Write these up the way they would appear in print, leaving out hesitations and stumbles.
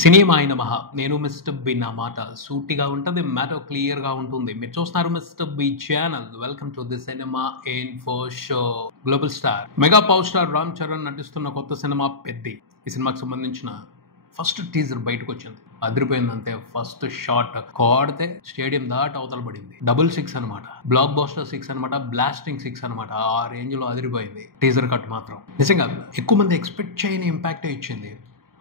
Cinema అయిన మహా నేను మిస్టర్ బి నా మాట సూటిగా ఉంటుంది, మ్యాటర్ క్లియర్ గా ఉంటుంది. మీరు చూస్తున్నారు mister B channel. Welcome to the cinema info show. Global star mega power star Ram Charan నటిస్తున్న కొత్త సినిమా పెద్ది. ఈ సినిమాకి సంబంధించిన ఫస్ట్ టీజర్ బయటకు వచ్చింది. అదిరిపోయిందంతే. ఫస్ట్ షాట్ కోడితే స్టేడియం దాటి అవతల పడింది. డబుల్ 6 అనమాట, బ్లాక్ బాస్టర్ 6 అనమాట, బ్లాస్టింగ్ 6 అనమాట. ఆ రేంజ్ లో అదిరిపోయింది టీజర్ కట్ మాత్రం. నిజంగా ఎక్కువ మంది ఎక్స్పెక్ట్ చేయని ఇంపాక్ట్ ఇచ్చింది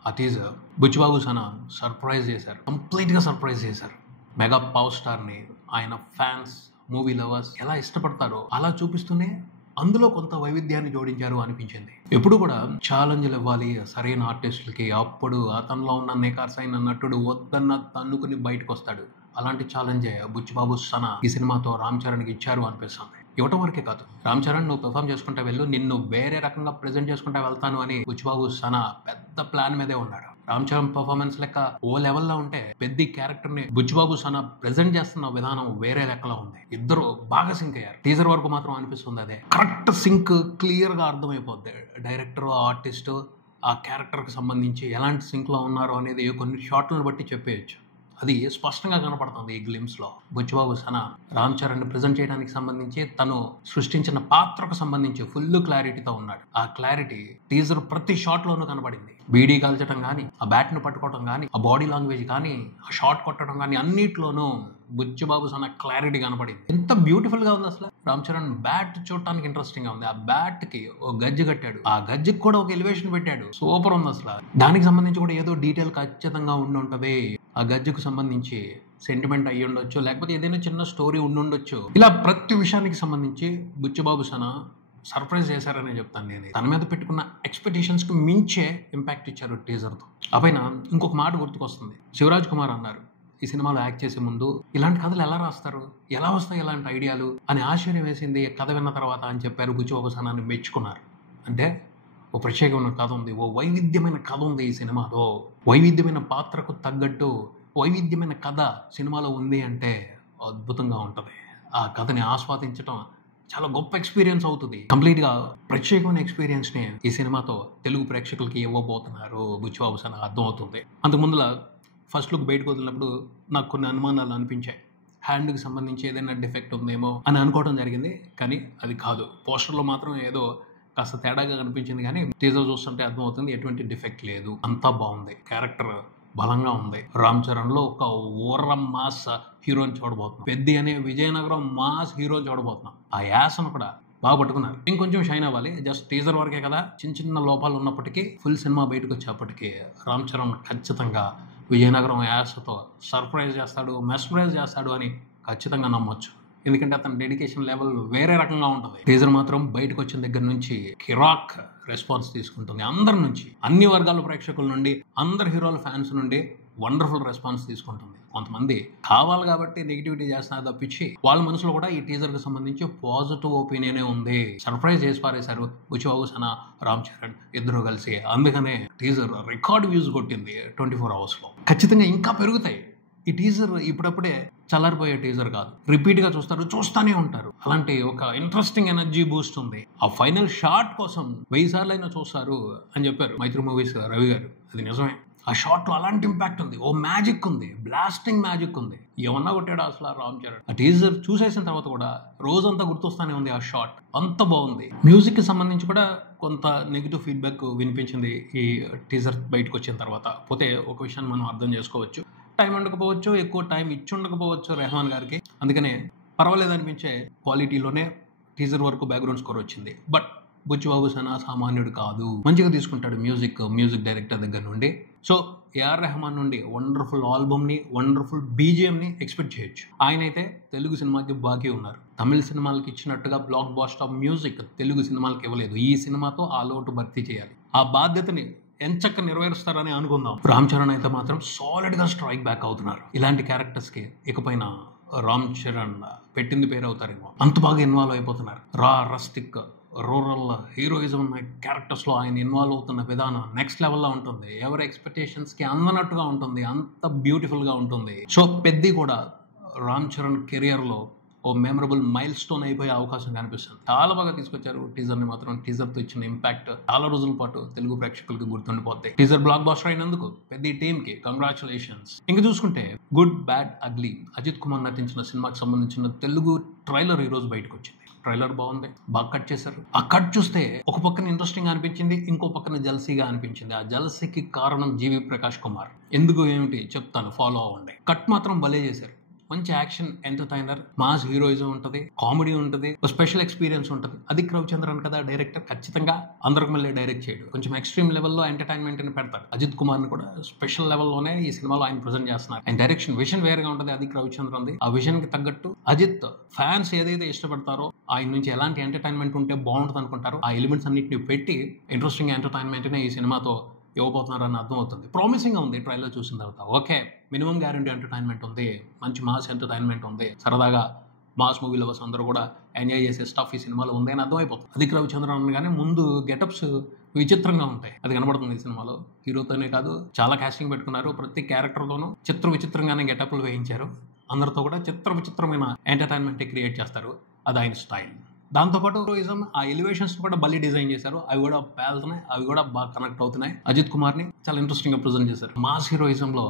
ఆ టీజర్. బుచ్చిబాబు సనా సర్ప్రైజ్ చేశారు, కంప్లీట్ గా సర్ప్రైజ్ చేశారు. మెగా పవర్ స్టార్ ని ఆయన ఫ్యాన్స్, మూవీ లవర్స్ ఎలా ఇష్టపడతారో అలా చూపిస్తూనే అందులో కొంత వైవిధ్యాన్ని జోడించారు అనిపించింది. ఎప్పుడు కూడా ఛాలెంజ్లు ఇవ్వాలి సరైన ఆర్టిస్టులకి. అప్పుడు అతనిలో ఉన్న నికార్సైన నటుడు వద్దన్న తన్నుకుని బయటకు వస్తాడు. అలాంటి ఛాలెంజే బుచ్చిబాబు సనా ఈ సినిమాతో రామ్ చరణ్కి ఇచ్చారు అనిపిస్తుంది. ఇవ్వటం వరకే కాదు, రామ్ చరణ్ నువ్వు పెర్ఫామ్ చేసుకుంటా వెళ్ళు, నిన్ను వేరే రకంగా ప్రెజెంట్ చేసుకుంటా వెళ్తాను అని బుచ్చిబాబు సనా పెద్ద ప్లాన్ మీదే ఉన్నాడు. రామ్ చరణ్ పర్ఫార్మెన్స్ లెక్క ఓ లెవెల్లో ఉంటే పెద్ద క్యారెక్టర్ ని బుచ్చిబాబు సనా ప్రెజెంట్ చేస్తున్న విధానం వేరే లెక్కలో ఉంది. ఇద్దరు బాగా సింక్ అయ్యారు. టీజర్ వరకు మాత్రం అనిపిస్తుంది అదే. కరెక్ట్ సింక్ క్లియర్ గా అర్థమైపోద్ది. డైరెక్టర్, ఆర్టిస్ట్ ఆ క్యారెక్టర్ కి సంబంధించి ఎలాంటి సింక్ లో ఉన్నారు అనేది కొన్ని షాట్లను బట్టి చెప్పేయచ్చు. అది స్పష్టంగా కనపడుతుంది ఈ గ్లిమ్స్ లో. బుచ్చిబాబు సనా రామ్ చరణ్ ప్రెజెంట్ చేయడానికి సంబంధించి తను సృష్టించిన పాత్రకు సంబంధించి ఫుల్ క్లారిటీతో ఉన్నాడు. ఆ క్లారిటీ టీజర్ ప్రతి షాట్ లోనూ కనబడింది. బీడీ కాల్చడం కానీ, ఆ బ్యాట్ ను పట్టుకోవడం కానీ, ఆ బాడీ లాంగ్వేజ్ కానీ, ఆ షాట్ కొట్టడం కానీ, అన్నిట్లోనూ బుచ్చిబాబు సనా క్లారిటీ కనపడింది. ఎంత బ్యూటిఫుల్ గా ఉంది అసలు. రామ్ చరణ్ బ్యాట్ చూడటానికి ఇంట్రెస్టింగ్ గా ఉంది. ఆ బ్యాట్ కి ఓ గజ్జి కట్టాడు, ఆ గజ్జికి కూడా ఒక ఎలివేషన్ పెట్టాడు. సూపర్ ఉంది అసలు. దానికి సంబంధించి కూడా ఏదో డీటెయిల్ ఖచ్చితంగా ఉండి ఉంటది. ఆ గజ్జకు సంబంధించి సెంటిమెంట్ అయ్యి ఉండొచ్చు, లేకపోతే ఏదైనా చిన్న స్టోరీ ఉండుండొచ్చు. ఇలా ప్రతి విషయానికి సంబంధించి బుచ్చిబాబు సనా సర్ప్రైజ్ చేశారనే చెప్తాను నేను. తన మీద పెట్టుకున్న ఎక్స్పెక్టేషన్స్ కి మించే ఇంపాక్ట్ ఇచ్చారు టీజర్ తో. అపైన ఇంకొక మాట గుర్తుకొస్తుంది. శివరాజ్ కుమార్ అన్నారు ఈ సినిమాలో యాక్ట్ చేసే ముందు, ఇలాంటి కథలు ఎలా రాస్తారు, ఎలా వస్తాయి ఇలాంటి ఐడియాలు అని ఆశ్చర్యం వేసింది కథ విన్న తర్వాత అని చెప్పారు. బుచ్చిబాబు సనాని మెచ్చుకున్నారు. అంటే ఓ ప్రత్యేకమైన కథ ఉంది, ఓ వైవిధ్యమైన కథ ఉంది ఈ సినిమాలో. వైవిధ్యమైన పాత్రకు తగ్గట్టు వైవిధ్యమైన కథ సినిమాలో ఉంది అంటే అద్భుతంగా ఉంటుంది. ఆ కథని ఆస్వాదించడం చాలా గొప్ప ఎక్స్పీరియన్స్ అవుతుంది. కంప్లీట్ గా ప్రత్యేకమైన ఎక్స్పీరియన్స్ ని ఈ సినిమాతో తెలుగు ప్రేక్షకులకి ఇవ్వబోతున్నారు బుచ్చిబాబు సనా. అర్థం అవుతుంది. అంతకు ముందులా ఫస్ట్ లుక్ బయటకు వదిలినప్పుడు నాకు కొన్ని అనుమానాలు అనిపించాయి. హ్యాండ్కి సంబంధించి ఏదైనా డిఫెక్ట్ ఉందేమో అని అనుకోవడం జరిగింది. కానీ అది కాదు. పోస్టర్లో మాత్రం ఏదో కాస్త తేడాగా కనిపించింది, కానీ టీజర్ చూస్తుంటే అర్థమవుతుంది ఎటువంటి డిఫెక్ట్ లేదు. అంతా బాగుంది. క్యారెక్టర్ బలంగా ఉంది. రామ్ చరణ్ లో ఒక ఓర్ర మాస్ హీరోని చూడబోతున్నాం. పెద్ది అనే విజయనగరం మాస్ హీరోని చూడబోతున్నాం. ఆ యాసను కూడా బాగా పట్టుకున్నారు. ఇంకొంచెం షైన్ అవ్వాలి. జస్ట్ టీజర్ వరకే కదా, చిన్న చిన్న లోపాలు ఉన్నప్పటికీ ఫుల్ సినిమా బయటకు వచ్చేప్పటికీ రామ్ చరణ్ ఖచ్చితంగా విజయనగరం యాసతో సర్ప్రైజ్ చేస్తాడు, మెస్మరైజ్ చేస్తాడు అని ఖచ్చితంగా నమ్మొచ్చు. ఎందుకంటే అతని డెడికేషన్ లెవెల్ వేరే రకంగా ఉంటుంది. టీజర్ మాత్రం బయటకు వచ్చిన దగ్గర నుంచి కిరాక్ రెస్పాన్స్ తీసుకుంటుంది. అందరి నుంచి, అన్ని వర్గాల ప్రేక్షకుల నుండి, అందరు హీరోల ఫ్యాన్స్ నుండి వండర్ఫుల్ రెస్పాన్స్ తీసుకుంటుంది. కొంతమంది కావాలి కాబట్టి నెగిటివిటీ చేస్తున్నారు తప్పించి వాళ్ళ మనసులో కూడా ఈ టీజర్ కి సంబంధించి పాజిటివ్ ఒపీనియనే ఉంది. సర్ప్రైజ్ చేసి పారేశారు బుచ్చిబాబు సనా, రామ్ చరణ్ ఇద్దరు కలిసి. అందుకనే టీజర్ రికార్డ్ వ్యూస్ కొట్టింది 24 hours లో. ఖచ్చితంగా ఇంకా పెరుగుతాయి. ఈ టీజర్ ఇప్పుడప్పుడే చల్లారిపోయే టీజర్ కాదు. రిపీట్ గా చూస్తారు, చూస్తానే ఉంటారు. అలాంటి ఒక ఇంట్రెస్టింగ్ ఎనర్జీ బూస్ట్ ఉంది. ఆ ఫైనల్ షాట్ కోసం 1000 సార్లు అయినా చూస్తారు అని చెప్పారు మైత్రి మూవీస్ రవి గారు. అది నిజమే. ఆ షాట్ లో అలాంటి ఇంపాక్ట్ ఉంది. ఓ మ్యాజిక్ ఉంది, బ్లాస్టింగ్ మ్యాజిక్ ఉంది. ఏమన్నా కొట్టాడు అసలు రామ్ చరణ్. ఆ టీజర్ చూసేసిన తర్వాత కూడా రోజంతా గుర్తొస్తానే ఉంది ఆ షాట్. అంత బాగుంది. మ్యూజిక్ కి సంబంధించి కూడా కొంత నెగిటివ్ ఫీడ్బ్యాక్ వినిపించింది ఈ టీజర్ బయటకు వచ్చిన తర్వాత. పోతే ఒక విషయాన్ని మనం అర్థం చేసుకోవచ్చు. టైం ఉండకపోవచ్చు, ఎక్కువ టైం ఇచ్చి ఉండకపోవచ్చు రెహమాన్ గారికి. అందుకనే పర్వాలేదు అనిపించే క్వాలిటీలోనే టీజర్ వరకు బ్యాక్గ్రౌండ్ స్కోర్ వచ్చింది. బట్ బుచ్చిబాబు సనా సామాన్యుడు కాదు. మంచిగా తీసుకుంటాడు మ్యూజిక్ డైరెక్టర్ దగ్గర నుండి. సో ఏఆర్ రెహమాన్ నుండి వండర్ఫుల్ ఆల్బమ్ ని, వండర్ఫుల్ బీజిఎం ని ఎక్స్పెక్ట్ చేయొచ్చు. ఆయన అయితే తెలుగు సినిమాకి బాకీ ఉన్నారు. తమిళ సినిమాలకి ఇచ్చినట్టుగా బ్లాక్ బాస్టర్ మ్యూజిక్ తెలుగు సినిమాలకి ఇవ్వలేదు. ఈ సినిమాతో ఆ లోటు భర్తీ చేయాలి. ఆ బాధ్యతని ఎంచక్క నెరవేరుస్తారని అనుకుందాం. రామ్ చరణ్ అయితే మాత్రం సాలిడ్ గా స్ట్రైక్ బ్యాక్ అవుతున్నారు. ఇలాంటి క్యారెక్టర్స్ కి ఇకపైన రామ్ చరణ్ పెట్టింది పేరు అవుతారేమో. అంత బాగా ఇన్వాల్వ్ అయిపోతున్నారు. రస్టిక్ రూరల్ హీరోయిజం ఉన్న క్యారెక్టర్స్ లో ఆయన ఇన్వాల్వ్ అవుతున్న విధానం నెక్స్ట్ లెవెల్లో ఉంటుంది. ఎవరి ఎక్స్పెక్టేషన్స్ కి అందనట్టుగా ఉంటుంది. అంత బ్యూటిఫుల్ గా ఉంటుంది. సో పెద్ది కూడా రామ్ చరణ్ కెరియర్ లో ఓ మెమరబుల్ మైల్ స్టోన్ అయిపోయే అవకాశం కనిపిస్తుంది. చాలా బాగా తీసుకొచ్చారు టీజర్ ని మాత్రం. టీజర్ తో ఇచ్చిన ఇంపాక్ట్ చాలా రోజుల పాటు తెలుగు ప్రేక్షకులకు గుర్తుండిపోతాయి. టీజర్ బ్లాక్ బాస్టర్ అయినందుకు పెద్ద టీమ్ కి కంగ్రాచులేషన్స్. ఇంకా చూసుకుంటే good bad ugly Ajith Kumar నటించిన సినిమాకి సంబంధించిన తెలుగు ట్రైలర్ ఈ రోజు బయటకు వచ్చింది. ట్రైలర్ బాగుంది, బాగా కట్ చేశారు. ఆ కట్ చూస్తే ఒక పక్కన ఇంట్రెస్టింగ్ అనిపించింది, ఇంకో పక్కన జల్సీగా అనిపించింది. ఆ జల్సీకి కారణం జీవి ప్రకాష్ కుమార్. ఎందుకు ఏమిటి చెప్తాను, ఫాలో అవ్వండి. కట్ మాత్రం భలే చేశారు. మంచి యాక్షన్ ఎంటర్టైనర్, మాస్ హీరోయిజం ఉంటుంది, కామెడీ ఉంటుంది, ఒక స్పెషల్ ఎక్స్పీరియన్స్ ఉంటుంది. అదిక్ రవిచంద్రన్ కదా డైరెక్టర్, ఖచ్చితంగా అందరికి మళ్ళీ డైరెక్ట్ చేయడు. కొంచెం ఎక్స్ట్రీమ్ లెవెల్లో ఎంటర్టైన్మెంట్ ని పెడతాడు. అజిత్ కుమార్ ని కూడా స్పెషల్ లెవెల్లోనే ఈ సినిమాలో ఆయన ప్రెజెంట్ చేస్తున్నారు. ఆయన డైరెక్షన్ విజన్ వేరుగా ఉంటుంది అదిక్ రవిచంద్రన్. ఆ విజన్ కి తగ్గట్టు అజిత్ ఫ్యాన్స్ ఏదైతే ఇష్టపడతారో, ఆయన నుంచి ఎలాంటి ఎంటర్టైన్మెంట్ ఉంటే బాగుంటుంది అనుకుంటారో ఆ ఎలిమెంట్స్ అన్నింటినీ పెట్టి ఇంట్రెస్టింగ్ ఎంటర్టైన్మెంట్ ని ఈ సినిమాతో ఇవ్వబోతున్నారని అర్థం అవుతుంది. ప్రామిసింగ్ ఉంది ట్రైలర్ చూసిన తర్వాత. ఓకే, మినిమం గ్యారంటీ ఎంటర్టైన్మెంట్ ఉంది, మంచి మాస్ ఎంటర్టైన్మెంట్ ఉంది, సరదాగా మాస్ మూవీ లవర్స్ అందరూ కూడా ఎంజాయ్ చేసే స్టఫ్ ఈ సినిమాలో ఉంది అని అర్థమైపోతుంది. అదిక్ రవిచంద్రన్ అనగానే ముందు గెటప్స్ విచిత్రంగా ఉంటాయి, అది కనబడుతుంది ఈ సినిమాలో. హీరోతోనే కాదు, చాలా కాస్టింగ్ పెట్టుకున్నారు. ప్రతి క్యారెక్టర్లోనూ విచిత్రంగానే గెటప్లు వేయించారు. అందరితో కూడా విచిత్రమైన ఎంటర్టైన్మెంట్ క్రియేట్ చేస్తారు. అది ఆయన స్టైల్. దాంతోపాటు హీరోయిజం ఆ ఎలివేషన్స్ కూడా బలి డిజైన్ చేశారు. అవి కూడా పేలుతున్నాయి, అవి కూడా బాగా కనెక్ట్ అవుతున్నాయి. అజిత్ కుమార్ ని చాలా ఇంట్రెస్టింగ్ గా ప్రెజెంట్ చేశారు. మాస్ హీరోయిజం లో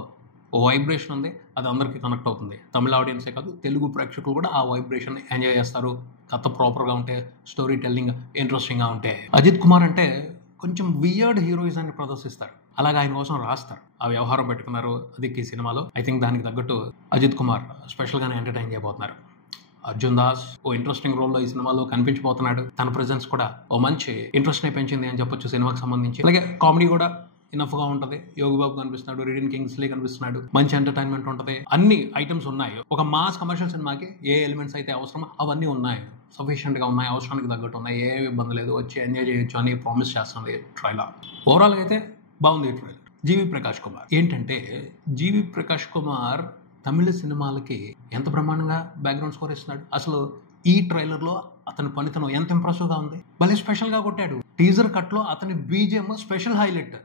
ఓ వైబ్రేషన్ ఉంది, అది అందరికీ కనెక్ట్ అవుతుంది. తమిళ ఆడియన్సే కాదు, తెలుగు ప్రేక్షకులు కూడా ఆ వైబ్రేషన్ ఎంజాయ్ చేస్తారు. కథ ప్రాపర్ గా ఉంటే, స్టోరీ టెల్లింగ్ ఇంట్రెస్టింగ్ గా ఉంటే. అజిత్ కుమార్ అంటే కొంచెం వియర్డ్ హీరోయిజాన్ని ప్రదర్శిస్తారు, అలాగే ఆయన కోసం రాస్తారు. ఆ వ్యవహారం పెట్టుకున్నారు అదిక్ ఈ సినిమాలో. ఐ థింక్ దానికి తగ్గట్టు అజిత్ కుమార్ స్పెషల్ గానే ఎంటర్టైన్ చేయబోతున్నారు. అర్జున్ దాస్ ఓ ఇంట్రెస్టింగ్ రోల్ లో ఈ సినిమాలో కనిపించబోతున్నాడు. తన ప్రెజెన్స్ కూడా ఓ మంచి ఇంట్రెస్ట్ ని పెంచింది అని చెప్పొచ్చు సినిమాకి సంబంధించి. అలాగే కామెడీ కూడా ఇనఫ్ గా ఉంటది. యోగి బాబు కనిపిస్తున్నాడు, రిడిన్ కింగ్స్లీ కనిపిస్తున్నాడు, మంచి ఎంటర్టైన్మెంట్ ఉంటది, అన్ని ఐటమ్స్ ఉన్నాయి. ఒక మాస్ కమర్షియల్ సినిమాకి ఏ ఎలిమెంట్స్ అయితే అవసరమో అవన్నీ ఉన్నాయి, సఫిషియెంట్ గా ఉన్నాయి, అవసరానికి తగ్గట్టు ఉన్నాయి, ఏ ఇబ్బంది లేదు, వచ్చి ఎంజాయ్ చేయొచ్చు అని ప్రామిస్ చేస్తుంది ట్రైలర్. ఓవరాల్ గా అయితే బాగుంది ఈ ట్రైలర్. జీవి ప్రకాష్ కుమార్ ఏంటంటే, జీవి ప్రకాష్ కుమార్ తమిళ సినిమాలకి ఎంత బ్రహ్మాండంగా బ్యాక్గ్రౌండ్ స్కోర్ ఇస్తున్నాడు. అసలు ఈ ట్రైలర్ లో అతని పనితనం ఎంత ఇంప్రెసివ్ గా ఉంది, భలే స్పెషల్ గా కొట్టాడు. టీజర్ కట్ లో అతని BGM special highlight.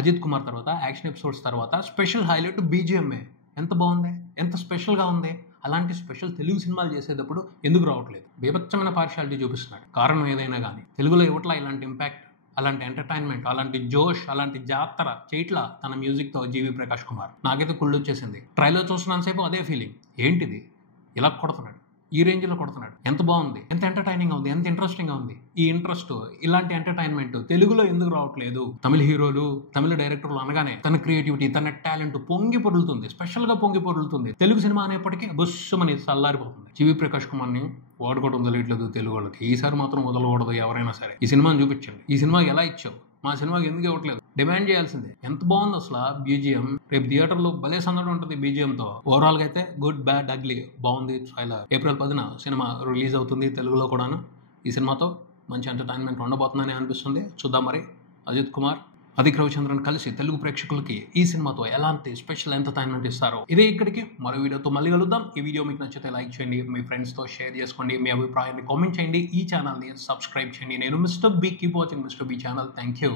Ajith Kumar తర్వాత యాక్షన్ ఎపిసోడ్స్ తర్వాత స్పెషల్ హైలైట్ బీజిఎంఏ. ఎంత బాగుంది, ఎంత స్పెషల్ గా ఉంది. అలాంటి స్పెషల్ తెలుగు సినిమాలు చేసేటప్పుడు ఎందుకు రావట్లేదు? బీభత్సమైన పార్షియాలిటీ చూపిస్తున్నాడు. కారణం ఏదైనా కానీ తెలుగులో ఇవ్వట్లా ఇలాంటి ఇంపాక్ట్, అలాంటి ఎంటర్టైన్మెంట్, అలాంటి జోష్, అలాంటి జాతర చేయట్లా తన మ్యూజిక్ తో జీవి ప్రకాష్ కుమార్. నాకైతే కుళ్ళు వచ్చేసింది ట్రైలర్ చూస్తున్నంతసేపు. అదే ఫీలింగ్, ఏంటిది ఇలా కొడుతున్నాడు, ఈ రేంజ్ లో కొడుతున్నాడు, ఎంత బాగుంది, ఎంత ఎంటర్టైనింగ్ గా ఉంది, ఎంత ఇంట్రెస్టింగ్ గా ఉంది. ఈ ఇంట్రెస్ట్, ఇలాంటి ఎంటర్టైన్మెంట్ తెలుగులో ఎందుకు రావట్లేదు? తమిళ హీరోలు, తమిళ డైరెక్టర్లు అనగానే తన క్రియేటివిటీ, తన టాలెంట్ పొంగి పొరులుతుంది, స్పెషల్ గా పొంగి పొరులుతుంది. తెలుగు సినిమా అనేప్పటికీ బుస్సుమని చల్లారిపోతుంది. జీవి ప్రకాష్ కుమార్ ని వాడుకోవడం తెలియట్లేదు తెలుగు వాళ్ళకి. ఈసారి మాత్రం వదలకూడదు ఎవరైనా సరే. ఈ సినిమాని చూపించండి. ఈ సినిమా ఎలా ఇచ్చావు, మా సినిమాకి ఎందుకు ఇవ్వట్లేదు? డిమాండ్ చేయాల్సిందే. ఎంత బాగుంది అసలు బీజిఎం. రేపు థియేటర్లో భలే సందడి ఉంటుంది బీజిఎంతో. ఓవరాల్ గా అయితే గుడ్ బ్యాడ్ అగ్లీ బాగుంది ట్రైలర్. ఏప్రిల్ 10న సినిమా రిలీజ్ అవుతుంది తెలుగులో కూడాను. ఈ సినిమాతో మంచి ఎంటర్టైన్మెంట్ ఉండబోతుందని అనిపిస్తుంది. చూద్దాం మరి. అజిత్ కుమార్, అదిక్ రవిచంద్రన్ కలిసి తెలుగు ప్రేక్షకులకి ఈ సినిమాతో ఎలాంటి స్పెషల్ ఎంటర్టైన్మెంట్ ఇస్తారో. ఇదే ఇక్కడికి మరో వీడియోతో మళ్ళీ కలుద్దాం. ఈ వీడియో మీకు నచ్చితే లైక్ చేయండి, మీ ఫ్రెండ్స్ తో షేర్ చేసుకోండి, మీ అభిప్రాయాన్ని కామెంట్ చేయండి, ఈ ఛానల్ ని సబ్స్క్రైబ్ చేయండి. నేను mister B. Keep watching mister B channel. Thank you.